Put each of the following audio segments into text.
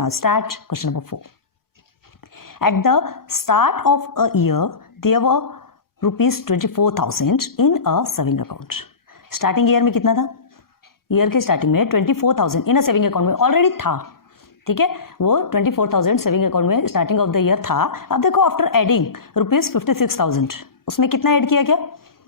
Now start question number 4. At the start of a year, there were rupees 24,000 in a saving account. Starting year में कितना था? Year के starting में 24,000 इन a saving account में already था. ठीक है, वो 24,000 सेविंग अकाउंट में स्टार्टिंग ऑफ द ईयर था. अब देखो आफ्टर एडिंग रुपीज 56,000, उसमें कितना ऐड किया? क्या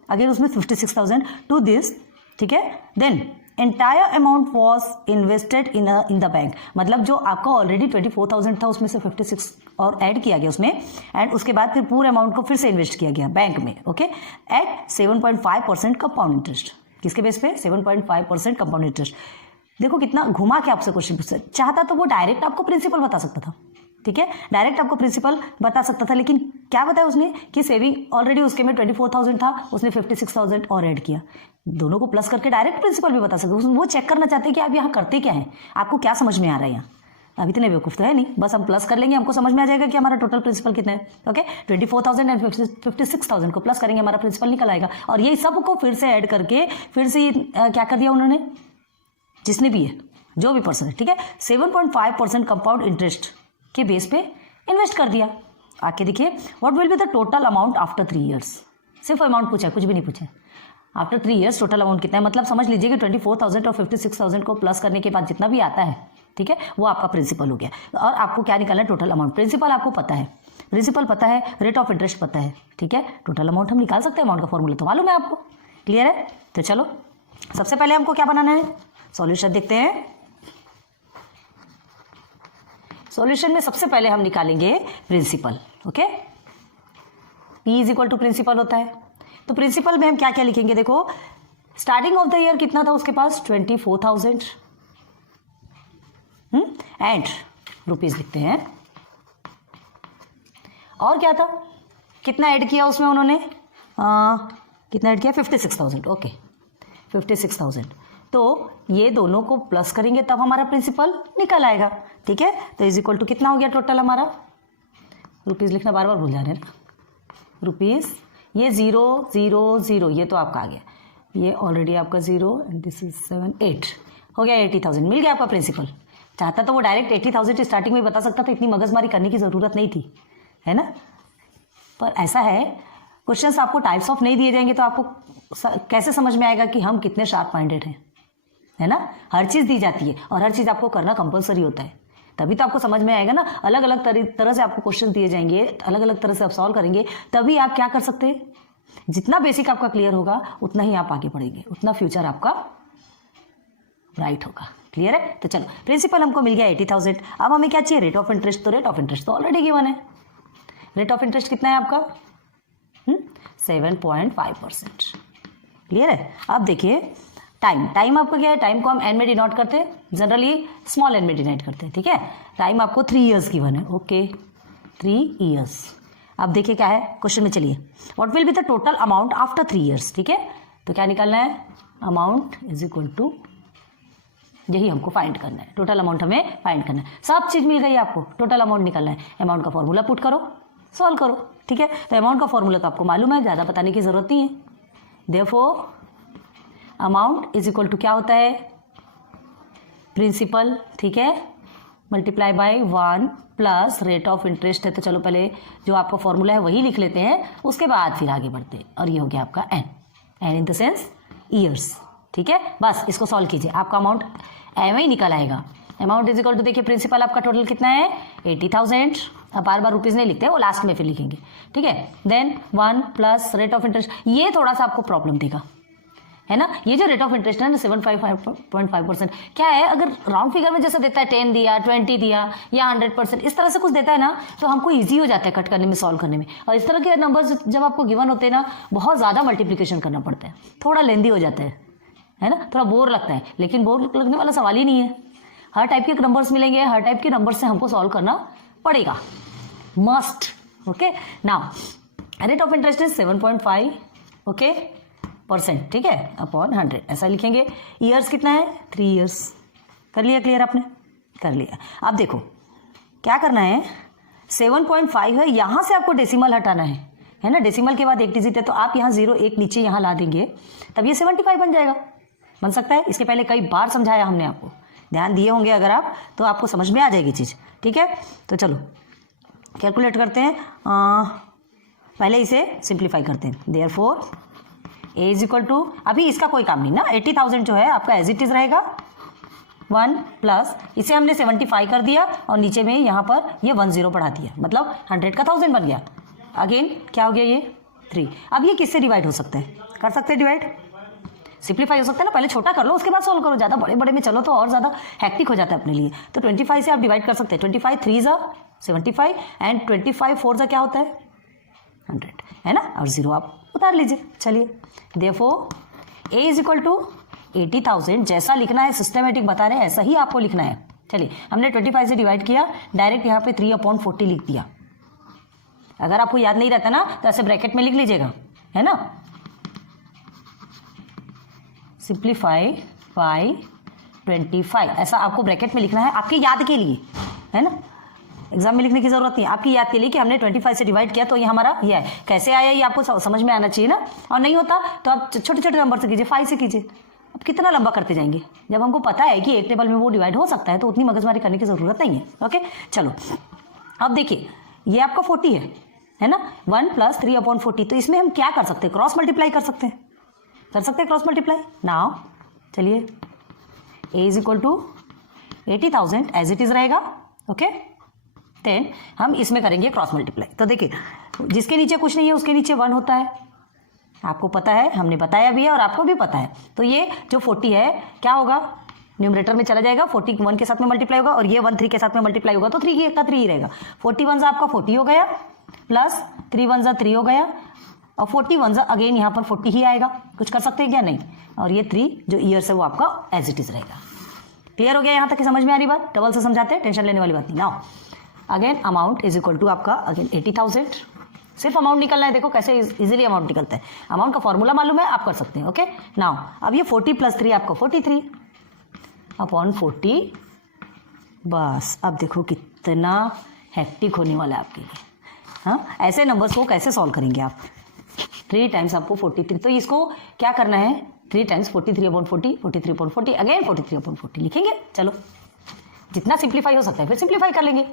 अगेन उसमें 56,000 टू दिस. ठीक है, then entire amount was invested in the bank. मतलब जो आपका ऑलरेडी 24,000 था उसमें से 56 और ऐड किया गया उसमें, एंड उसके बाद फिर पूरे अमाउंट को फिर से इन्वेस्ट किया गया बैंक में. Okay, at 7.5% compound interest. किसके बेस पे? 7.5% कंपाउंड इंटरेस्ट. देखो कितना घुमा के आपसे क्वेश्चन पूछा. चाहता तो वो डायरेक्ट आपको प्रिंसिपल बता सकता था. ठीक है, डायरेक्ट आपको प्रिंसिपल बता सकता था, लेकिन क्या बताया उसने कि सेविंग ऑलरेडी उसके में 24,000 था, उसने 56,000 और ऐड किया. दोनों को प्लस करके डायरेक्ट प्रिंसिपल भी बता सकते. वो चेक करना चाहते हैं कि आप यहाँ करते क्या है, आपको क्या समझ में आ रहा है. यहाँ अभी इतने बेवकूफ तो है नहीं, बस हम प्लस कर लेंगे, हमको समझ में आ जाएगा कि हमारा टोटल प्रिंसिपल कितना है. ओके, 24,000 एंड 56,000 को प्लस करेंगे, हमारा प्रिंसिपल निकल आएगा. और ये सब को फिर से ऐड करके फिर से क्या कर दिया उन्होंने, जिसने भी है, जो भी पर्सन है. ठीक है, 7.5% कंपाउंड इंटरेस्ट के बेस पे इन्वेस्ट कर दिया. आके देखिए, what will be the total amount after 3 years. सिर्फ अमाउंट पूछा है, कुछ भी नहीं पूछा है. आफ्टर 3 ईयर्स टोटल अमाउंट कितना है. मतलब समझ लीजिए कि 24,000 और 56,000 को प्लस करने के बाद जितना भी आता है, ठीक है, वो आपका प्रिंसिपल हो गया. और आपको क्या निकालना है? Total amount. प्रिंसिपल आपको पता है, प्रिंसिपल पता है, रेट ऑफ इंटरेस्ट पता है. ठीक है, टोटल अमाउंट हम निकाल सकते हैं. अमाउंट का फॉर्मूला तो मालूम है आपको. क्लियर है? तो चलो सबसे पहले हमको क्या बनाना है, सॉल्यूशन देखते हैं. सॉल्यूशन में सबसे पहले हम निकालेंगे principal. Okay, P is equal to principal होता है. तो प्रिंसिपल में हम क्या क्या लिखेंगे? देखो, स्टार्टिंग ऑफ द ईयर कितना था उसके पास? 24,000 एंड रुपीज लिखते हैं. और क्या था, कितना ऐड किया उसमें उन्होंने? कितना ऐड किया? 56,000. ओके, 56,000. तो ये दोनों को प्लस करेंगे तब हमारा प्रिंसिपल निकल आएगा. ठीक है, तो इज इक्वल टू कितना हो गया टोटल हमारा? रुपीज लिखना बार बार भूल जा रहे हैं. रुपीज, ये 0 0 0, ये तो आपका आ गया. ये ऑलरेडी आपका 0 एंड दिस इज 7 8 हो गया. 80,000 मिल गया आपका प्रिंसिपल. चाहता तो वो डायरेक्ट 80,000 स्टार्टिंग में बता सकता था, इतनी मगजमारी करने की जरूरत नहीं थी, है ना. पर ऐसा है, क्वेश्चंस आपको टाइप्स ऑफ नहीं दिए जाएंगे तो आपको कैसे समझ में आएगा कि हम कितने शार्प माइंडेड हैं, है ना. हर चीज दी जाती है और हर चीज आपको करना कंपलसरी होता है, तभी तो आपको समझ में आएगा ना. अलग अलग तरह से आपको क्वेश्चन दिए जाएंगे, अलग अलग तरह से आप सॉल्व करेंगे, तभी आप क्या कर सकते हैं. जितना बेसिक आपका क्लियर होगा उतना ही आप आगे बढ़ेंगे, उतना फ्यूचर आपका ब्राइट होगा. क्लियर है? तो चलो, प्रिंसिपल हमको मिल गया 80,000. अब हमें क्या चाहिए? Rate of interest. तो रेट ऑफ इंटरेस्ट तो ऑलरेडी गिवन है. रेट ऑफ इंटरेस्ट कितना है आपका? 7.5%. क्लियर है? अब देखिए टाइम आपका क्या है? टाइम को हम एन में डिनोट करते हैं, जनरली स्मॉल एन में डिनोट करते हैं. ठीक है, टाइम आपको 3 ईयर्स गिवन है. Okay, 3 years. अब देखिए क्या है क्वेश्चन में. चलिए, what will be the total amount after 3 years. ठीक है, तो क्या निकालना है? अमाउंट इज इक्वल टू, यही हमको फाइंड करना है. टोटल अमाउंट हमें फाइंड करना है. सब चीज मिल गई आपको, टोटल अमाउंट निकालना है. अमाउंट का फॉर्मूला पुट करो, सॉल्व करो. ठीक है, तो अमाउंट का फॉर्मूला तो आपको मालूम है, ज्यादा बताने की जरूरत नहीं है. Therefore amount is equal to क्या होता है? प्रिंसिपल. ठीक है, multiply by 1 plus rate of interest है. तो चलो पहले जो आपका फॉर्मूला है वही लिख लेते हैं, उसके बाद फिर आगे बढ़ते हैं. और ये हो गया आपका N in the sense years. ठीक है, बस इसको सॉल्व कीजिए, आपका अमाउंट एम ही निकल आएगा. अमाउंट इज इक्वल टू, देखिए प्रिंसिपल आपका टोटल कितना है? 80,000. अब बार बार रुपीज नहीं लिखते, वो लास्ट में फिर लिखेंगे. ठीक है, then 1 plus rate of interest. ये थोड़ा सा आपको प्रॉब्लम देगा, है ना. ये जो रेट ऑफ इंटरेस्ट है ना 7.5%, क्या है, अगर राउंड फिगर में जैसे देता है 10 दिया, 20 दिया या 100%, इस तरह से कुछ देता है ना, तो हमको इजी हो जाता है कट करने में, सॉल्व करने में. और इस तरह के नंबर्स जब आपको गिवन होते हैं ना, बहुत ज़्यादा मल्टीप्लिकेशन करना पड़ता है, थोड़ा लेंदी हो जाता है ना, थोड़ा बोर लगता है. लेकिन बोर लगने वाला सवाल ही नहीं है. हर टाइप के नंबर्स मिलेंगे, हर टाइप के नंबर से हमको सॉल्व करना पड़ेगा, must. Okay, now rate of interest is 7.5 okay %. ठीक है, अपॉन 100 ऐसा लिखेंगे. ईयर्स कितना है? 3 ईयर्स. कर लिया क्लियर आपने? कर लिया. अब देखो क्या करना है, 7.5 है, यहाँ से आपको डेसिमल हटाना है ना. डेसिमल के बाद एक डिजिट है, तो आप यहाँ 0 एक नीचे यहाँ ला देंगे, तब ये 75 बन जाएगा. बन सकता है. इसके पहले कई बार समझाया हमने आपको, ध्यान दिए होंगे अगर आप तो आपको समझ में आ जाएगी चीज़, ठीक है। तो चलो कैलकुलेट करते हैं, पहले इसे सिंप्लीफाई करते हैं। Therefore A is equal to, अभी इसका कोई काम नहीं ना, 80,000 जो है आपका एज इट इज रहेगा 1 प्लस इसे हमने 75 कर दिया और नीचे में यहाँ पर ये 10 बढ़ा दिया, मतलब 100 का 1000 बन गया। अगेन क्या हो गया ये 3। अब ये किससे डिवाइड हो सकता है, कर सकते हैं डिवाइड, सिंप्लीफाई हो सकता है ना, पहले छोटा कर लो उसके बाद सॉल्व करो, ज़्यादा बड़े बड़े में चलो तो और ज़्यादा हैक्टिक हो जाता है अपने लिए। तो 25 से आप डिवाइड कर सकते हैं, 25 3 ज़ा 75 एंड 25 4 ज़ा क्या होता है 100, है ना, और 0 आप उतार लीजिए। चलिए therefore A is equal to 80,000, जैसा लिखना है सिस्टमेटिक बता रहे हैं ऐसा ही आपको लिखना है। चलिए हमने 25 से डिवाइड किया, डायरेक्ट यहाँ पे 3/40 लिख दिया। अगर आपको याद नहीं रहता ना तो ऐसे ब्रैकेट में लिख लीजिएगा, है ना, सिंप्लीफाई बाय 25, ऐसा आपको ब्रैकेट में लिखना है आपकी याद के लिए, है ना, एग्जाम में लिखने की जरूरत नहीं, आपकी याद के लिए कि हमने 25 से डिवाइड किया तो ये हमारा ये है। कैसे आया ये आपको समझ में आना चाहिए ना, और नहीं होता तो आप छोटे छोटे नंबर से कीजिए, 5 से कीजिए। अब कितना लंबा करते जाएंगे, जब हमको पता है कि एक टेबल में वो डिवाइड हो सकता है तो उतनी मगजमारी करने की जरूरत नहीं है। ओके चलो अब देखिए ये आपका 40 है ना, 1 प्लस 3/40, तो इसमें हम क्या कर सकते हैं, क्रॉस मल्टीप्लाई कर सकते हैं, क्रॉस मल्टीप्लाई नाउ। चलिए A is equal to 80,000 as it is रहेगा, ओके देन हम इसमें करेंगे क्रॉस मल्टीप्लाई। तो देखिए जिसके नीचे कुछ नहीं है उसके नीचे 1 होता है, आपको पता है, हमने बताया भी है और आपको भी पता है। तो ये जो 40 है क्या होगा, न्यूमरेटर में चला जाएगा, 40 1 के साथ में मल्टीप्लाई होगा और ये 1 3 के साथ में मल्टीप्लाई होगा तो 3 का 3 ही रहेगा। 41 आपका 40 हो गया प्लस 3 1 3 हो गया और 41 अगेन यहाँ पर 40 ही आएगा, कुछ कर सकते हैं क्या, नहीं, और ये 3 जो ईयर्स है वो आपका एज इट इज रहेगा। क्लियर हो गया यहाँ तक कि समझ में आ रही बात, डबल से समझाते हैं, टेंशन लेने वाली बात नहीं। Now again amount is equal to आपका अगेन 80,000, सिर्फ अमाउंट निकलना है, देखो कैसे इजीली अमाउंट निकलता है, अमाउंट का फॉर्मूला मालूम है आप कर सकते हैं। ओके नाउ अब ये 40 प्लस 3 आपको 43/40, बस अब देखो कितना हेक्टिक होने वाला है आपके लिए। हाँ ऐसे नंबर्स को कैसे सॉल्व करेंगे आप, 3 टाइम्स आपको 43, तो इसको क्या करना है 3 टाइम्स 43/40, 43/40 अगेन 43/40 लिखेंगे। चलो जितना सिंप्लीफाई हो सकता है फिर सिंप्लीफाई कर लेंगे।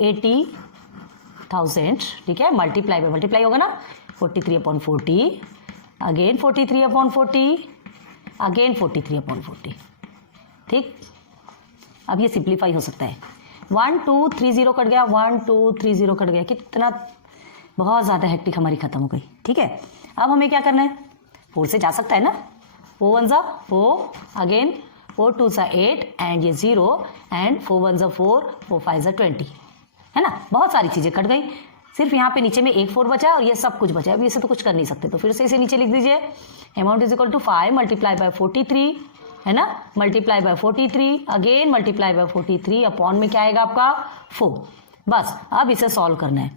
80,000 ठीक है, मल्टीप्लाई बाय मल्टीप्लाई होगा ना, 43/40 अगेन 43/40 अगेन 43/40, ठीक। अब ये सिंप्लीफाई हो सकता है, 1 2 3 0 कट गया, 1 2 3 0 कट गया, कितना बहुत ज़्यादा हेक्टिक हमारी खत्म हो गई। ठीक है अब हमें क्या करना है, 4 से जा सकता है ना, 4 1 4 अगेन 4 2 8 एंड ये 0 एंड 4 1 4 4 5 20, है ना, बहुत सारी चीज़ें कट गई, सिर्फ यहाँ पे नीचे में एक 4 बचा है और ये सब कुछ बचा है। अब इसे तो कुछ कर नहीं सकते तो फिर से इसे नीचे लिख दीजिए, amount is equal to 5 multiply by 43, है ना, multiply by 43 again multiply by 43 upon में क्या आएगा आपका 4। बस अब इसे सॉल्व करना है,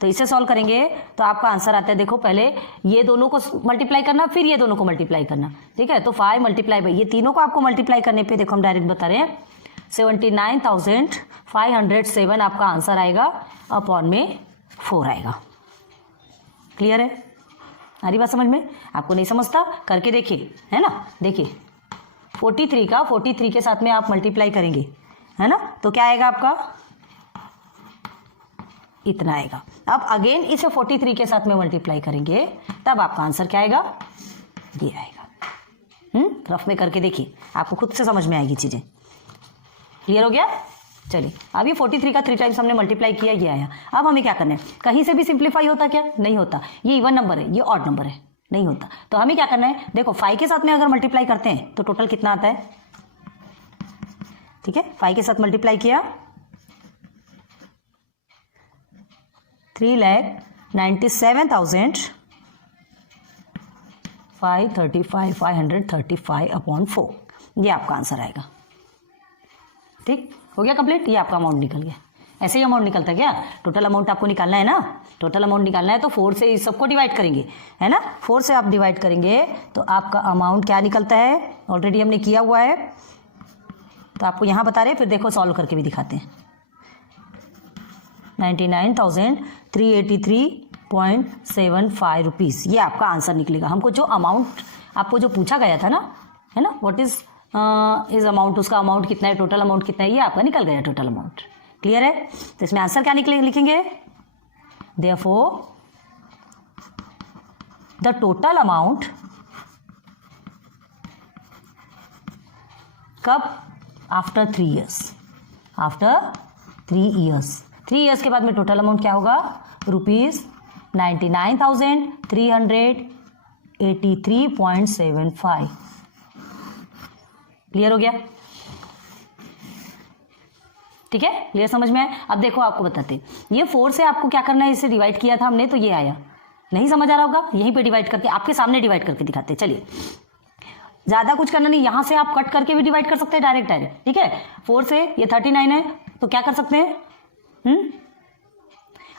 तो इसे सॉल्व करेंगे तो आपका आंसर आता है, देखो पहले ये दोनों को मल्टीप्लाई करना फिर ये दोनों को मल्टीप्लाई करना, ठीक है। तो 5 मल्टीप्लाई बाय ये तीनों को आपको मल्टीप्लाई करने पे देखो हम डायरेक्ट बता रहे हैं 79,507 आपका आंसर आएगा, अपॉन में 4 आएगा। क्लियर है, आ रही बात समझ में, आपको नहीं समझता करके देखिए, है ना, देखिए 43 का 43 के साथ में आप मल्टीप्लाई करेंगे, है ना, तो क्या आएगा आपका इतना आएगा। अब अगेन इसे 43 के साथ में मल्टीप्लाई करेंगे तब आपका आंसर क्या आएगा, ये आएगा। रफ में करके देखिए आपको खुद से समझ में आएगी चीजें। क्लियर हो गया, चलिए अब ये 43 का 3 टाइम्स हमने मल्टीप्लाई किया, ये आया। अब हमें क्या करना है, कहीं से भी सिंप्लीफाई होता क्या, नहीं होता, ये इवन नंबर है ये ऑड नंबर है, नहीं होता। तो हमें क्या करना है, देखो 5 के साथ में अगर मल्टीप्लाई करते हैं तो टोटल कितना आता है, ठीक है, 5 के साथ मल्टीप्लाई किया 3,97,535 अपॉन 4, ये आपका आंसर आएगा। ठीक हो गया कंप्लीट, ये आपका अमाउंट निकल गया। ऐसे ही अमाउंट निकलता है क्या, टोटल अमाउंट आपको निकालना है ना, टोटल अमाउंट निकालना है तो 4 से इस सबको डिवाइड करेंगे, है ना, 4 से आप डिवाइड करेंगे तो आपका अमाउंट क्या निकलता है, ऑलरेडी हमने किया हुआ है तो आपको यहाँ बता रहे हैं, फिर देखो सॉल्व करके भी दिखाते हैं। 99,383.75 रुपीज़, ये आपका आंसर निकलेगा। हमको जो अमाउंट आपको जो पूछा गया था ना, है ना, व्हाट इज इस अमाउंट, उसका अमाउंट कितना है, टोटल अमाउंट कितना है, ये आपका निकल गया टोटल अमाउंट। क्लियर है? तो इसमें आंसर क्या लिखेंगे? देयरफॉर द टोटल अमाउंट कब? After 3 years. After 3 years, 3 years के बाद में टोटल अमाउंट क्या होगा? ₹99,383.75। क्लियर हो गया? ठीक है, क्लियर समझ में आए? अब देखो आपको बताते हैं, ये 4 से आपको क्या करना है, इसे डिवाइड किया था हमने तो ये आया, नहीं समझ आ रहा होगा, यहीं पे डिवाइड करके आपके सामने डिवाइड करके दिखाते हैं। चलिए, ज्यादा कुछ करना नहीं, यहां से आप कट करके भी डिवाइड कर सकते हैं डायरेक्ट। ठीक है, 4 से ये 39 है तो क्या कर सकते हैं,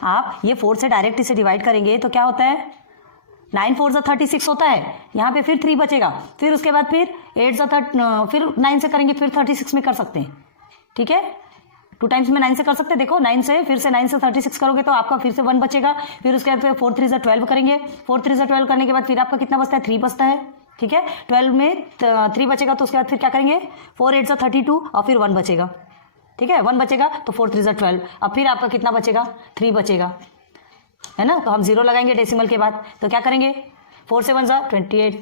आप ये 4 से डायरेक्ट इसे डिवाइड करेंगे तो क्या होता है, 9 4 जा 36 होता है, यहाँ पे फिर 3 बचेगा, फिर उसके बाद फिर 8 जा फिर 9 से करेंगे, फिर 36 में कर सकते हैं। ठीक है, 2 टाइम्स में 9 से कर सकते हैं। देखो 9 से, फिर से 9 से 36 करोगे तो आपका फिर से 1 बचेगा, फिर उसके बाद 4 3 जा 12 करेंगे, 4 3 जा 12 करने के बाद फिर आपका कितना बचता है, 3 बचता है। ठीक है, 12 में 3 बचेगा तो उसके बाद फिर क्या करेंगे, 4 8 जा 32 और फिर 1 बचेगा। ठीक है, 1 बचेगा तो 4 3 जा 12, अब फिर आपका कितना बचेगा, 3 बचेगा, है ना। तो हम 0 लगाएंगे डेसिमल के बाद, तो क्या करेंगे, 4 से 1 जा 28।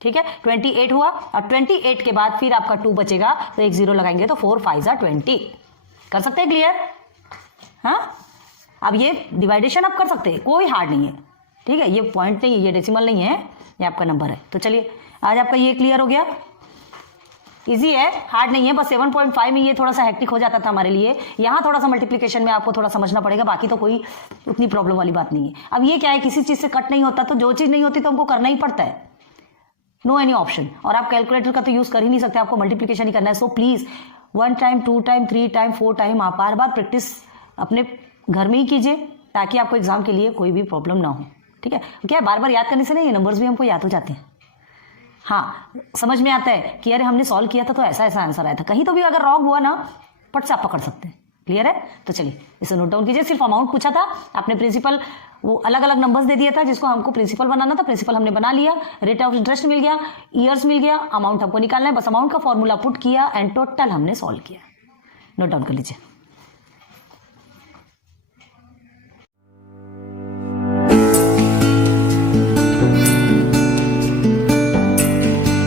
ठीक है, 28 हुआ, और 28 के बाद फिर आपका 2 बचेगा, तो एक 0 लगाएंगे तो 4 5 जा 20। कर सकते हैं? क्लियर? हाँ, अब ये डिवाइडेशन आप कर सकते हैं, कोई हार्ड नहीं है। ठीक है, ये पॉइंट नहीं है, ये डेसिमल नहीं है, ये आपका नंबर है। तो चलिए, आज आपका ये क्लियर हो गया, इजी है, हार्ड नहीं है। बस 7.5 में ये थोड़ा सा हेक्टिक हो जाता था हमारे लिए, यहाँ थोड़ा सा मल्टीप्लिकेशन में आपको थोड़ा समझना पड़ेगा, बाकी तो कोई उतनी प्रॉब्लम वाली बात नहीं है। अब ये क्या है, किसी चीज से कट नहीं होता, तो जो चीज नहीं होती तो हमको करना ही पड़ता है, नो एनी ऑप्शन। और आप कैलकुलेटर का तो यूज कर ही नहीं सकते, आपको मल्टीप्लिकेशन ही करना है। So please 1 time 2 time 3 time 4 time आप बार बार प्रैक्टिस अपने घर में ही कीजिए, ताकि आपको एग्जाम के लिए कोई भी प्रॉब्लम ना हो। ठीक है, क्या बार बार याद करने से नहीं, ये नंबर्स भी हमको याद हो जाते हैं। हाँ, समझ में आता है कि अरे हमने सॉल्व किया था तो ऐसा ऐसा आंसर आया था, कहीं तो भी अगर रॉन्ग हुआ ना, पट से आप पकड़ सकते हैं। क्लियर है? तो चलिए, इसे नोट डाउन कीजिए। सिर्फ अमाउंट पूछा था, आपने प्रिंसिपल वो अलग अलग नंबर्स दे दिया था, जिसको हमको प्रिंसिपल बनाना था, प्रिंसिपल हमने बना लिया, रेट ऑफ इंटरेस्ट मिल गया, ईयर्स मिल गया, अमाउंट हमको निकालना है, बस अमाउंट का फॉर्मूला पुट किया एंड टोटल हमने सॉल्व किया। नोट डाउन कर लीजिए।